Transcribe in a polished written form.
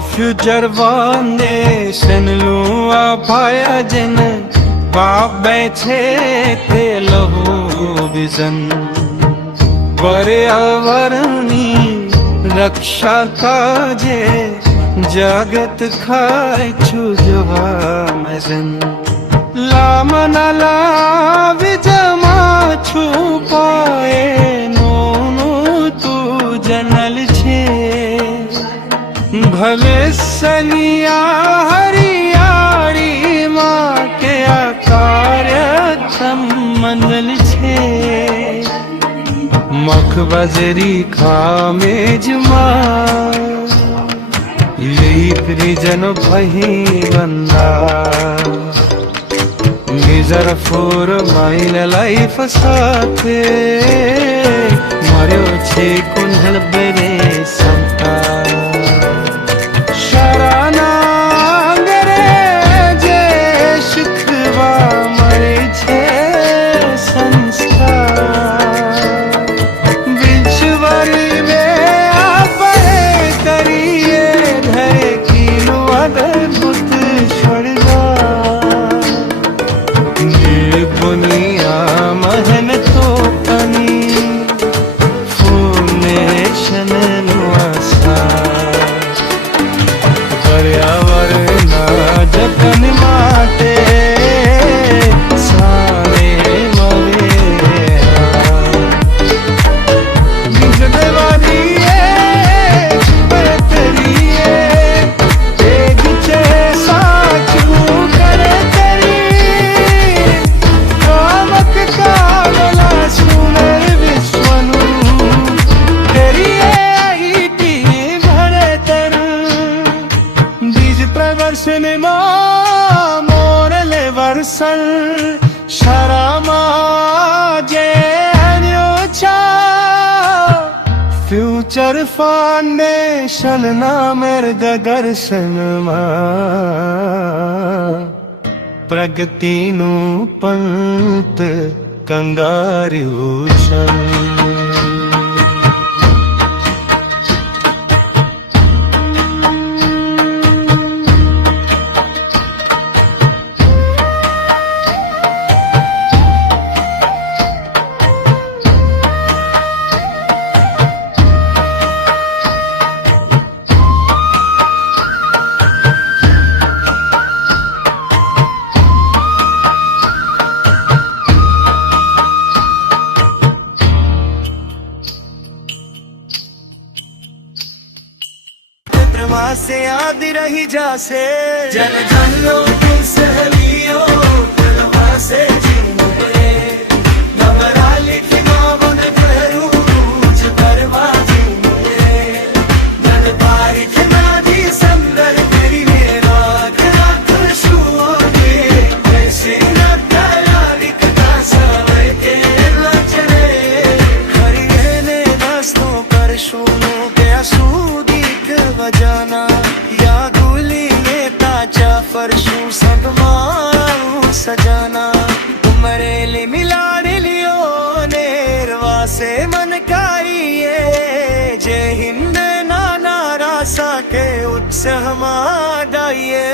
Future foundation लू अपाया जिन बाबे छे ते लहू विजन पर्यावरणी रक्षा काजे जगत खाय छु जवा मजन लामन लाविजमा छुपाए नोनु तू जनल छे भले सनिया हरियारी माँ के कार्य मंगल छे मख बजरी खामेज माँ प्रिजन भही बंदा निजर 4 माइल लाइफ साथे मर्यो छे कुंडल बेरे संता शराना अंग्रेजे शिखवा मरे छे संस्कार बिछवरी में आपे करिए धरे कीनु अद्भुत छोड़गा ये दुनिया महन तो पनी फूनेशन नुआसा पर्यावरण जतन माटे सारे मरे बिजले वाली बरतरिए एक चे साचू करे तेरी कामक कामला सुनर विश्वनु तेरी ईटी भरे तर बीज प्रवर्षन मोरले वर्षल शरामा जे अन्योचा फ्यूचर फाउंडेशन नामेर दर्शन प्रगतिनु पंत कंगारू छल से याद रही जासे जन जन लो तुम सहेलियो तलवा से जिंदे घबरा लिखी मावन करू परवा जिंदे नन तारीख नादी संदर तेरी मेरा रात शुओगे ऐसे न तैयारी का समय के लचरे हरिये दस्तों कर सुनो गया सूदी वजाना या गुली लेता फरशू सगमाऊ सजाना उमरेली मिलाने लियो नेरवा से मन काइए जय हिंद नाना रासा के उत्साह मादाइए।